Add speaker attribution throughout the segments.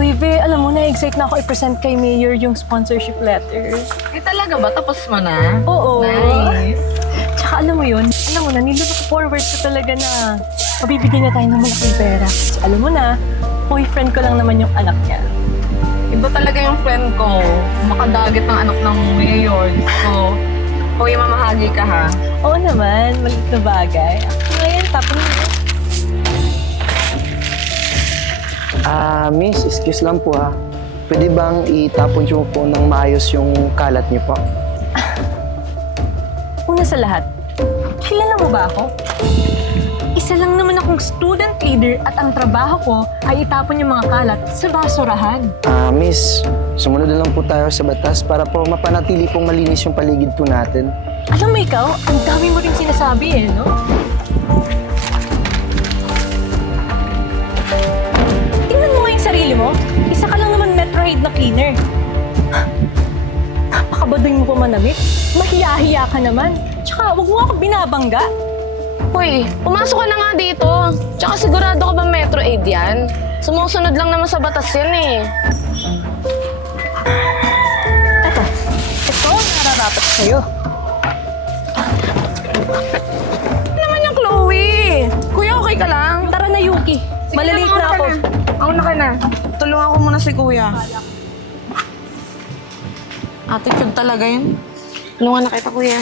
Speaker 1: Uy, Be, alam mo na-excite na ako i-present kay Mayor yung sponsorship letter.
Speaker 2: Talaga ba? Tapos mo na?
Speaker 1: Oo.
Speaker 2: Nice.
Speaker 1: Tsaka alam mo yun, nilook forward ko talaga na mabibigyan na tayo ng malaking pera. Kasi alam mo na, boyfriend ko lang naman yung anak niya.
Speaker 2: Iba talaga yung friend ko. Makadagit ng anak ng mayor. So, huwag mamahagi ka ha.
Speaker 1: Oo naman, maliit na bagay. Ngayon, tapos mo.
Speaker 3: Miss, excuse lang po ha. Pwede bang itapon niyo po ng maayos yung kalat niyo po?
Speaker 1: Una sa lahat, kilala mo ba ako? Isa lang naman akong student leader at ang trabaho ko ay itapon yung mga kalat sa basurahan.
Speaker 3: Miss, sumunod na lang po tayo sa batas para po mapanatili pong malinis yung paligid po natin.
Speaker 1: Alam mo ikaw, ang dami mo rin sinasabi no? Tingnan mo nga yung sarili mo. Isa ka lang naman Metroid na cleaner. Napakabadoy mo pa manamit. Mahiya-hiya ka naman. Tsaka, wag mo ako binabangga.
Speaker 2: Hoy, pumasok ka na nga dito. Tsaka sigurado ka ba Metro Aid yan? Sumusunod lang naman sa batas yan eh.
Speaker 1: Ito ang nararapat sa'yo.
Speaker 2: Ano naman yung Chloe? Kuya, okay ka lang?
Speaker 1: Tara na, Yuki. Malilate na ako.
Speaker 2: Ako na ka na. Tulungan ko muna si Kuya. Attitude talaga yun. Tulungan na kita, Kuya.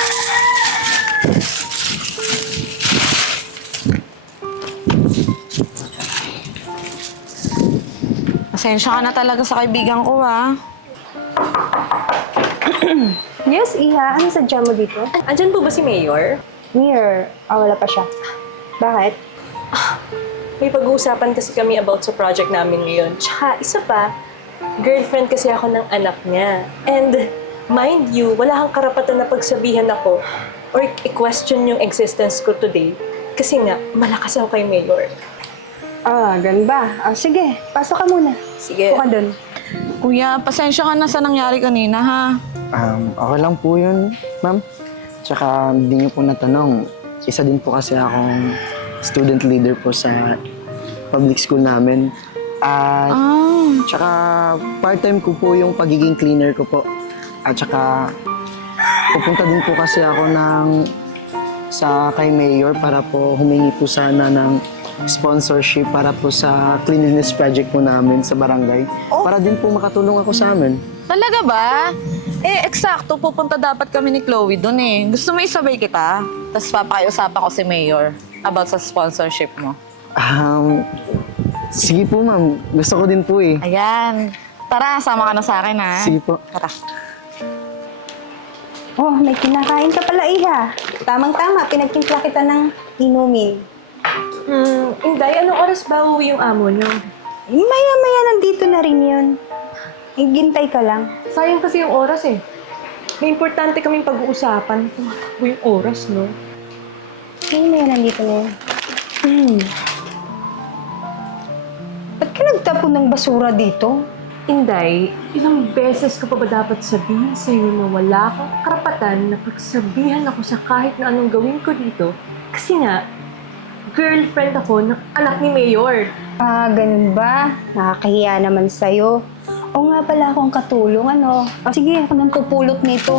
Speaker 2: Pasensya ka na talaga sa kaibigan ko, ha?
Speaker 4: Yes, Iha. Ano sadya mo dito?
Speaker 1: Andyan po ba si Mayor?
Speaker 4: Mirror. Wala pa siya. Bakit?
Speaker 1: May pag-uusapan kasi kami about sa project namin ngayon. Tsaka isa pa, girlfriend kasi ako ng anak niya. And mind you, wala kang karapatan na pagsabihan ako or i-question yung existence ko today. Kasi nga, malakas ako kay Mayor.
Speaker 4: Ganun ba? Sige, pasok ka muna.
Speaker 1: Sige.
Speaker 4: Upo ka dun.
Speaker 2: Kuya, pasensya ka na sa nangyari kanina, ha?
Speaker 3: Okay lang po yun, ma'am. Tsaka hindi niyo po natanong, isa din po kasi akong student leader po sa public school namin. At tsaka part-time ko po yung pagiging cleaner ko po. At tsaka pupunta din po kasi ako sa kay Mayor para po humingi po sana ng sponsorship para po sa cleanliness project po namin sa barangay. Para din po makatulong ako sa amin.
Speaker 2: Talaga ba? Eksakto, pupunta dapat kami ni Chloe dun eh. Gusto mo isabay kita? Tapos papakiusapan ko si Mayor about sa sponsorship mo.
Speaker 3: Sige po ma'am, gusto ko din po eh.
Speaker 2: Ayan. Tara, sama ka na sa akin, ha?
Speaker 3: Sige po.
Speaker 2: Tara.
Speaker 4: Oh, may kinakain ka pala, Iha. Tamang-tama, pinagtimpla kita ng inumin.
Speaker 1: Inday, anong oras ba uwi yung amo niyo?
Speaker 4: Maya-maya nandito na rin yun. Hintay ka lang.
Speaker 1: Sayang kasi yung oras eh. May importante kaming pag-uusapan. Tumatakbo yung oras, no?
Speaker 4: Maya-maya nandito na yun. Ba't ka nagtapon ng basura dito?
Speaker 1: Inday, ilang beses ko pa ba dapat sabihin sa'yo na wala akong karapatan na pagsabihan ako sa kahit na anong gawin ko dito? Kasi nga, girlfriend ako ng anak ni Mayor.
Speaker 4: Ganun ba? Nakakahiya naman sa'yo. O nga pala akong katulong, ano? Sige, ako nang pupulot nito.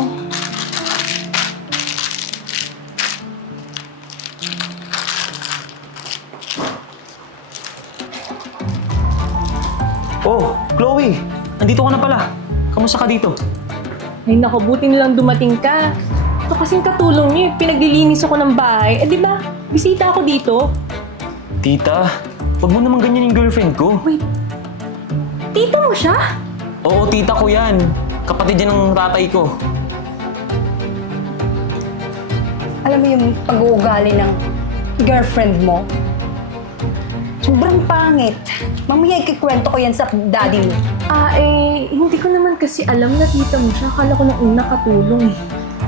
Speaker 5: Oh, Chloe! Nandito ka na pala. Kamusta ka dito?
Speaker 1: Ay naku, buti nilang dumating ka. Ito kasing katulong niyo, pinaglilinis ako ng bahay. Di ba, bisita ako dito.
Speaker 5: Tita, wag mo naman ganyan yung girlfriend ko.
Speaker 1: Wait, tito mo siya?
Speaker 5: Oo, tita ko yan. Kapatid yan ng tatay ko.
Speaker 4: Alam mo yung pag-uugali ng girlfriend mo? Sobrang pangit. Mamaya ikikwento ko yan sa daddy mo.
Speaker 1: Hindi ko naman kasi alam na tita mo siya. Akala ko nung una katulong eh.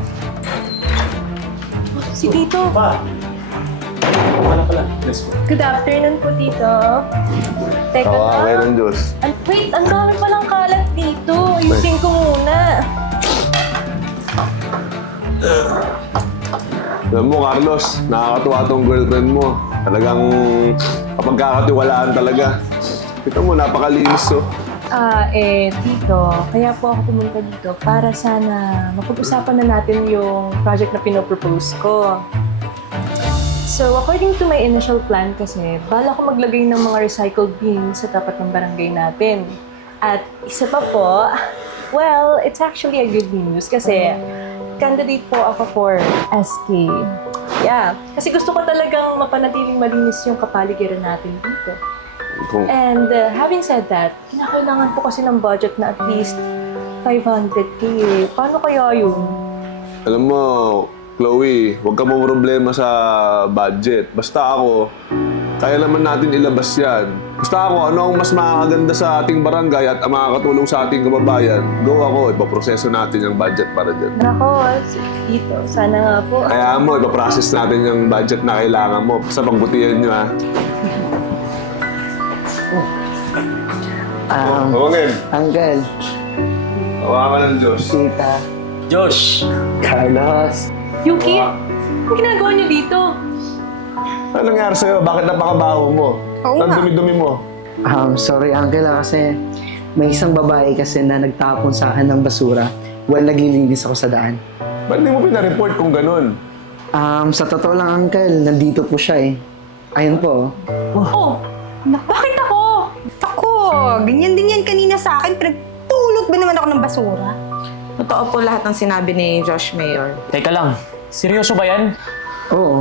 Speaker 1: Si Tito.
Speaker 5: Pa! Wala pala. Let's go.
Speaker 1: Good afternoon po, Tito. Teka
Speaker 6: Okay
Speaker 1: lang.
Speaker 6: ng Diyos.
Speaker 1: Wait, ang dami palang kalat dito. Ayusin ko muna.
Speaker 6: Alam mo, Carlos, nakakatuwa tong girlfriend mo. Talagang kapagkakatiwalaan talaga. Kita mo, napakalinis oh.
Speaker 1: Tito, kaya po ako pumunta dito para sana mapag-usapan na natin yung project na pinopropose ko. So, according to my initial plan kasi, bala ko maglagay ng mga recycled bins sa tapat ng barangay natin. At isa pa po, well, it's actually a good news kasi candidate po ako for SK. Yeah, kasi gusto ko talagang mapanatiling malinis yung kapaligiran natin dito.
Speaker 6: Kung,
Speaker 1: And having said that, kinakailangan po kasi ng budget na at least 500k. Paano kaya yun?
Speaker 6: alam mo, Chloe, huwag ka mo problema sa budget. Basta ako, kaya naman natin ilabas yan. Basta ako, ano ang mas makakaganda sa ating barangay at ang makakatulong sa ating kababayan, go ako, ipaproseso natin yung budget para dyan.
Speaker 1: Nako, Tito, sana nga po.
Speaker 6: Kaya mo, ipaprocess natin yung budget na kailangan mo. Basta pagbutihan nyo, ha? Huwagin,
Speaker 3: Uncle,
Speaker 6: hawa ka ng Diyos.
Speaker 3: Tita,
Speaker 5: Josh!
Speaker 3: Carlos.
Speaker 1: Yuki, ano ginagawa niyo dito?
Speaker 6: Ano nangyari sa'yo? Bakit napakabaho mo?
Speaker 4: Oo
Speaker 6: Ang
Speaker 4: nga.
Speaker 6: dumi-dumi mo.
Speaker 3: Sorry Uncle kasi may isang babae kasi na nagtapon sa akin ng basura while naglilinis ako sa daan.
Speaker 6: Ba't di mo pinareport kung ganun?
Speaker 3: Sa totoo lang Uncle, nandito po siya eh. Ayun po.
Speaker 1: Oh, bakit ako?
Speaker 4: Ako, ganyan din yan kanina sa akin. Pinagpulot ba naman ako ng basura?
Speaker 2: Totoo po lahat ng sinabi ni Josh Mayor.
Speaker 5: Teka lang, seryoso ba yan?
Speaker 3: Oo.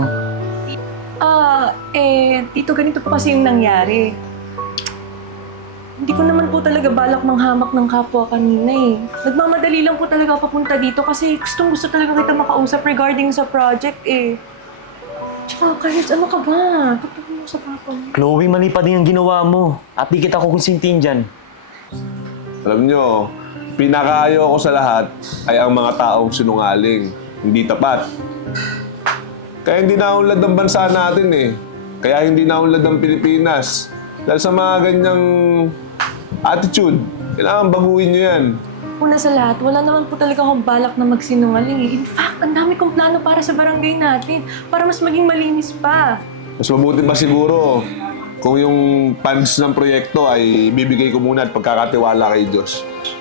Speaker 1: Tito, ganito po kasi yung nangyari. Hindi ko naman po talaga balak manghamak ng kapwa kanina eh. Nagmamadali lang po talaga ako papunta dito kasi gusto talaga kita makausap regarding sa project eh. Tsaka, Carlos, ano ka ba? Totoo mo sa papa mo.
Speaker 5: Chloe, mali pa din ang ginawa mo. At di kita kukonsintin dyan.
Speaker 6: Alam nyo, pinakaayaw ko sa lahat ay ang mga taong sinungaling, hindi tapat. Kaya hindi naunlad ang bansa natin eh. Kaya hindi naunlad ang Pilipinas. Dahil sa mga ganyang attitude, kailangan baguhin nyo yan.
Speaker 1: Una sa lahat, wala naman po talaga akong balak na magsinungaling eh. In fact, ang dami kong plano para sa barangay natin, para mas maging malinis pa.
Speaker 6: Mas mabuti pa siguro kung yung funds ng proyekto ay bibigay ko muna at pagkakatiwala kay Diyos.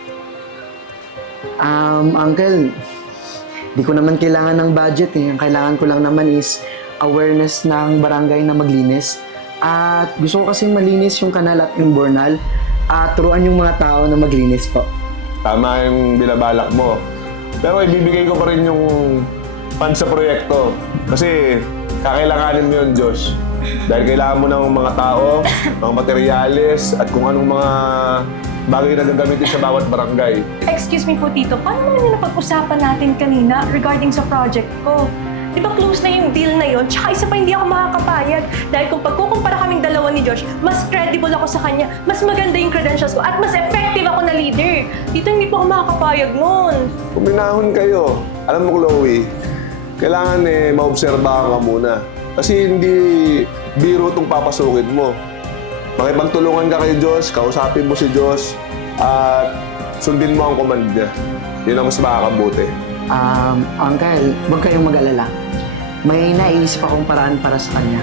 Speaker 3: Uncle, di ko naman kailangan ng budget eh. Ang kailangan ko lang naman is awareness ng barangay na maglinis. At gusto ko kasi malinis yung kanal at yung bornal. At turuan yung mga tao na maglinis po.
Speaker 6: Tama yung binabalak mo. Pero ibibigay ko pa rin yung funds sa proyekto. Kasi kakailanganin mo yun, Josh. Dahil kailangan mo ng mga tao, mga materyales, at kung anong mga bagay na gagamitin sa bawat barangay.
Speaker 1: Excuse me po, Tito. Paano naman yung napag-usapan natin kanina regarding sa project ko? Di ba close na yung deal na yun? Tsaka isa pa hindi ako makakapayag. Dahil kung pagkukumpara kaming dalawa ni Josh, mas credible ako sa kanya, mas maganda yung credentials ko, at mas effective ako na leader. Tito, hindi po ako makakapayag nun.
Speaker 6: Kuminahon kayo. Alam mo, Chloe, kailangan maobserbahan ka muna. Kasi hindi biro itong papasukin mo. Makipagtulungan ka kay Diyos, kausapin mo si Diyos, at sundin mo ang command niya. Yun ang mas makakabuti.
Speaker 3: Uncle, huwag kayong mag-alala. May naiisip akong paraan para sa kanya.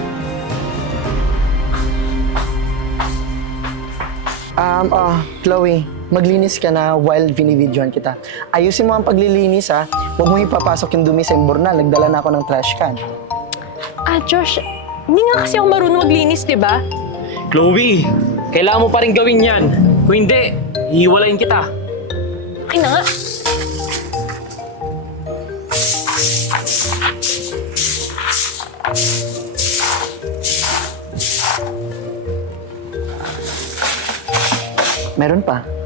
Speaker 3: Chloe, maglinis ka na while binibidyohan kita. Ayusin mo ang paglilinis ha. Huwag mo ipapasok yung dumi sa imbornal. Nagdala na ako ng trash can.
Speaker 1: Josh, hindi nga kasi ako marunong maglinis, di ba?
Speaker 5: Chloe, kailangan mo pa rin gawin yan. Kung hindi, hihiwalayin kita.
Speaker 1: Okay na nga.
Speaker 3: Meron pa.